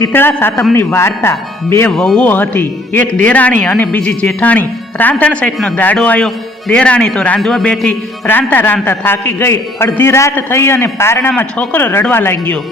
શીતળા સાતમની વાર્તા બે વહુઓ હતી. એક દેરાણી અને બીજી જેઠાણી. રાંધણ સાઈડનો દાડો આવ્યો. દેરાણી તો રાંધવા બેઠી. રાંધતા રાંધતા થાકી ગઈ. અડધી રાત થઈ અને પારણામાં છોકરો રડવા લાગ્યો.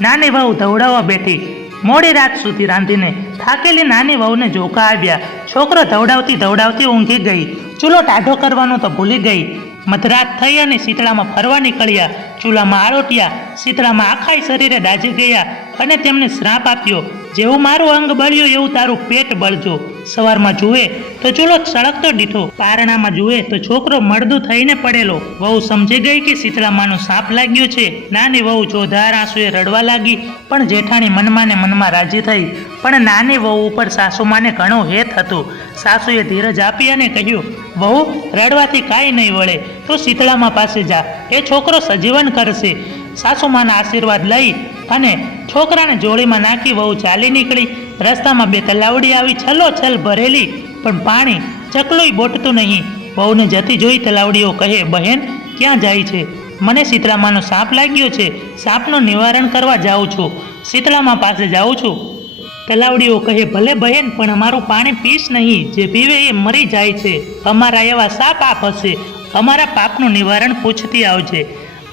નાની વહુ ધવડાવવા બેઠી. મોડી રાત સુધી રાંધીને થાકેલી નાની વહુને જોકા આવ્યા. છોકરો ધવડાવતી ધવડાવતી ઊંઘી ગઈ. ચૂલો ટાઢો કરવાનો તો ભૂલી ગઈ. મધરાત થઈ અને શીતળામાં ફરવા નીકળ્યા. ચૂલામાં આળોટ્યા શીતળામાં આખાય શરીરે દાજી ગયા અને તેમને શ્રાપ આપ્યો. જેવું મારું અંગ બળ્યું, એવું તારું પેટ બળજો. સવારમાં જુએ તો ચૂલો સળગતો દીઠો પારણામાં જુએ તો છોકરો મળદું થઈને પડેલો. વહુ સમજી ગઈ કે શીતળામાનો સાપ લાગ્યો છે. નાની વહુ જોધાર આંસુએ રડવા લાગી, પણ જેઠાણી મનમાં ને મનમાં રાજી થઈ. પણ નાની વહુ ઉપર સાસુમાને ઘણો હેત હતું. સાસુએ ધીરજ આપી અને કહ્યું, વહુ, રડવાથી કાંઈ નહીં વળે. તો શીતળામાં પાસે જા. એ છોકરો સજીવન કરશે. સાસુમાના આશીર્વાદ લઈ અને છોકરાને જોડીમાં નાખી વહુ ચાલી નીકળી. રસ્તામાં બે તલાવડી આવી, છલો છલ ભરેલી, પણ પાણી ચકલુંય બોટતું નહીં. વહુને જતી જોઈ તલાવડીઓ કહે, બહેન, ક્યાં જાય છે? મને શીતળામાનો સાપ લાગ્યો છે. સાપનું નિવારણ કરવા જાઉં છું. શીતળામાં પાસે જાઉં છું. તલાવડીઓ કહે, ભલે બહેન, પણ અમારું પાણી પીશ નહીં. જે પીવે એ મરી જાય છે. અમારા એવા સાપ આપ હશે. અમારા પાપનું નિવારણ પૂછતી આવજે.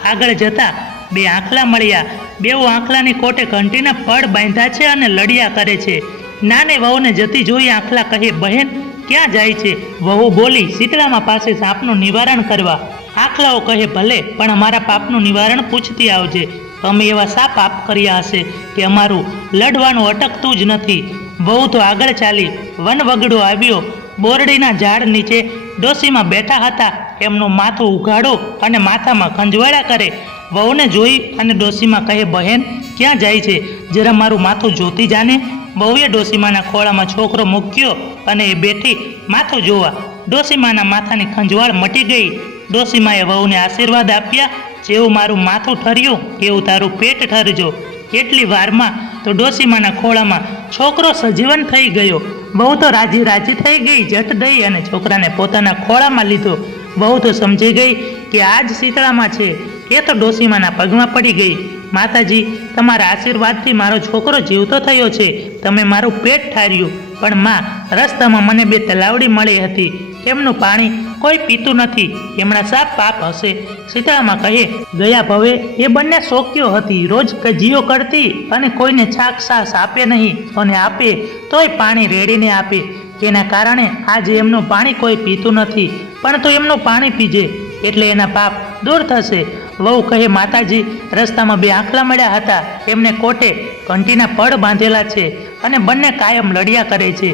આગળ જતા બે આંખલા મળ્યા. બેઉ આંખલાની કોટે ઘંટીના પડ બાંધ્યા છે અને લડિયા કરે છે. નાને વહુને જતી જોઈ આંખલા કહે, બહેન, ક્યાં જાય છે? વહુ બોલી, શીતળામાં પાસે સાપનું નિવારણ કરવા. આંખલાઓ કહે, ભલે, પણ અમારા પાપનું નિવારણ પૂછતી આવજે. અમે એવા સાપ પાપ કર્યા હશે કે અમારું લડવાનું અટકતું જ નથી. વહુ તો આગળ ચાલી વન વગડો આવ્યો. બોરડીના ઝાડ નીચે ડોસીમાં બેઠા હતા. એમનું માથું ઉઘાડો અને માથામાં ખંજવાળા કરે. વહુને જોઈ અને ડોસીમાં કહે, બહેન, ક્યાં જાય છે? જરા મારું માથું જોતી જાને. વહુએ ડોસીમાના ખોળામાં છોકરો મૂક્યો અને એ બેઠી માથું જોવા. ડોસીમાના માથાની ખંજવાળ મટી ગઈ. ડોસીમાએ વહુને આશીર્વાદ આપ્યા, જેવું મારું માથું ઠર્યું, એવું તારું પેટ ઠરજો. એટલી વારમાં તો ડોસીમાના ખોળામાં છોકરો સજીવન થઈ ગયો. બહુ તો રાજી રાજી થઈ ગઈ, જટ દઈ અને છોકરાને પોતાના ખોળામાં લીધો. બહુ તો સમજી ગઈ કે આ જ શીતળામાં છે. એ તો ડોસીમાના પગમાં પડી ગઈ. માતાજી, તમારા આશીર્વાદથી મારો છોકરો જીવતો થયો છે. તમે મારું પેટ ઠાર્યું. પણ માં, રસ્તામાં મને બે તલાવડી મળી હતી. એમનું પાણી કોઈ પીતું નથી. એમના સાપ પાપ હશે. શીતળામાં કહે, ગયા ભવે એ બંને શોક્યો હતી. રોજ કજીઓ કરતી અને કોઈને છાક સાસ આપે નહીં. અને આપે તોય પાણી રેડીને આપે. તેના કારણે આજે એમનું પાણી કોઈ પીતું નથી. પણ તો એમનું પાણી પીજે, એટલે એના પાપ દૂર થશે. વહુ કહે, માતાજી, રસ્તામાં બે આંખલા મળ્યા હતા. એમને કોટે ઘંટીના પડ બાંધેલા છે અને બંને કાયમ લડ્યા કરે છે.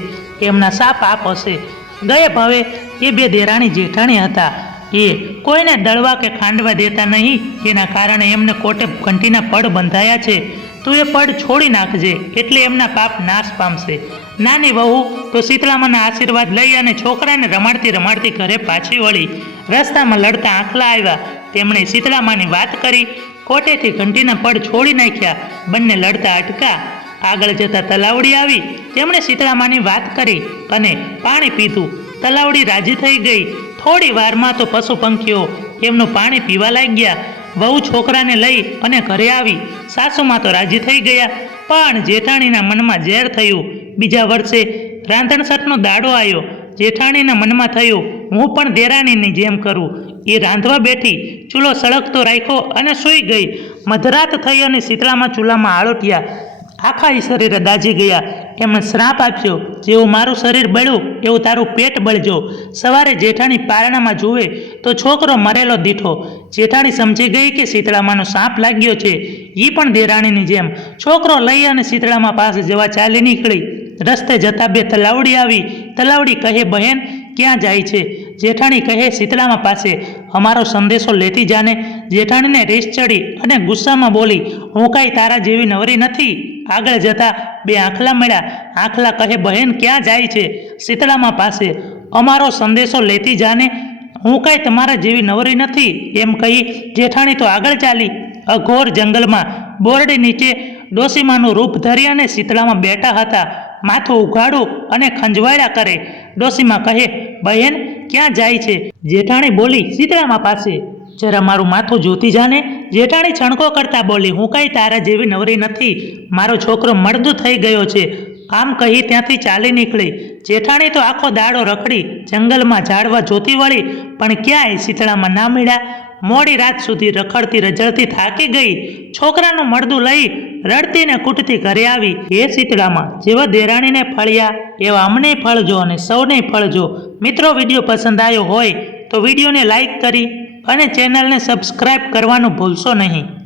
એમના સા પાપ હશે. ગયે ભાવે એ બે દેરાણી જેઠાણી હતા. એ કોઈને દળવા કે ખાંડવા દેતા નહીં. એના કારણે એમને કોટે ઘંટીના પડ બંધાયા છે. તું એ પડ છોડી નાખજે, એટલે એમના પાપ નાશ પામશે. નાની વહુ, તો શીતળામાના આશીર્વાદ લઈ અને છોકરાને રમાડતી રમાડતી ઘરે પાછી વળી. રસ્તામાં લડતા આંખલા આવ્યા. તેમણે શીતળામાની વાત કરી. કોટેથી ઘંટીના પડ છોડી નાખ્યા. બંને લડતા અટકા આગળ જતા તલાવડી આવી. તેમણે શીતળામાની વાત કરી અને પાણી પીધું. તલાવડી રાજી થઈ ગઈ. થોડી વારમાં તો પશુ પંખીઓ એમનું પાણી પીવા લાગ્યા. વહુ છોકરાને લઈ અને ઘરે આવી. સાસુમાં તો રાજી થઈ ગયા, પણ જેઠાણીના મનમાં ઝેર થયું. બીજા વર્ષે રાંધણસઠનો દાડો આવ્યો જેઠાણીના મનમાં થયું, હું પણ દેરાણીની જેમ કરું. એ રાંધવા બેઠી, ચૂલો સળગતો રાખ્યો અને સૂઈ ગઈ. મધરાત થઈ અને શીતળામાં ચૂલામાં આળોટ્યા. આખા એ શરીરે દાજી ગયા. એમણે શ્રાપ આપ્યો, જેવું મારું શરીર બળ્યું, એવું તારું પેટ બળજો. સવારે જેઠાણી પારણામાં જુએ તો છોકરો મરેલો દીઠો. જેઠાણી સમજી ગઈ કે શીતળામાંનો સાપ લાગ્યો છે. એ પણ દેરાણીની જેમ. છોકરો લઈ અને શીતળામાં પાસે જવા ચાલી નીકળી. રસ્તે જતા બે તલાવડી આવી. તલાવડી કહે, બહેન, ક્યાં જાય છે? જેઠાણી કહે, શીતળામાં પાસે. અમારો સંદેશો લેતી જાને. જેઠાણીને રેસ ચડી અને ગુસ્સામાં બોલી, હું કાંઈ તારા જેવી નવરી નથી. આગળ જતા બે આંખલા મળ્યા. આંખલા કહે, બહેન, ક્યાં જાય છે? શીતળામાં પાસે. અમારો સંદેશો લેતી જાને. હું કાંઈ તમારા જેવી નવરી નથી. એમ કહી જેઠાણી તો આગળ ચાલી. અઘોર જંગલમાં બોરડી નીચે ડોસીમાનું રૂપ ધરી અને શીતળામાં બેઠા હતા. માથું ઉઘાડું અને ખંજવાળ્યા કરે. ડોસીમાં કહે, બહેન, ક્યાં જાય છે? જેઠાણી બોલી, શીતળામાં પાસે. જરા મારું માથું જોતી જાને? જેઠાણી છણકો કરતા બોલી, હું કાંઈ તારા જેવી નવરી નથી. મારો છોકરો મળદું થઈ ગયો છે. આમ કહી ત્યાંથી ચાલી નીકળી. જેઠાણી તો આખો દાડો રખડી, જંગલમાં ઝાડવા જોતી વળી, પણ ક્યાંય શીતળામાં ના મળ્યા. મોડી રાત સુધી રખડતી રજળતી થાકી ગઈ. છોકરાનું મળદું લઈ રડતી ને કૂટતી ઘરે આવી. એ શીતળામાં જેવા દેરાણીને ફળ્યા, એવા અમને ફળજો અને સૌને ફળજો. મિત્રો, વીડિયો પસંદ આવ્યો હોય તો વિડીયોને લાઈક કરી અને ચેનલને સબસ્ક્રાઈબ કરવાનું ભૂલશો નહીં.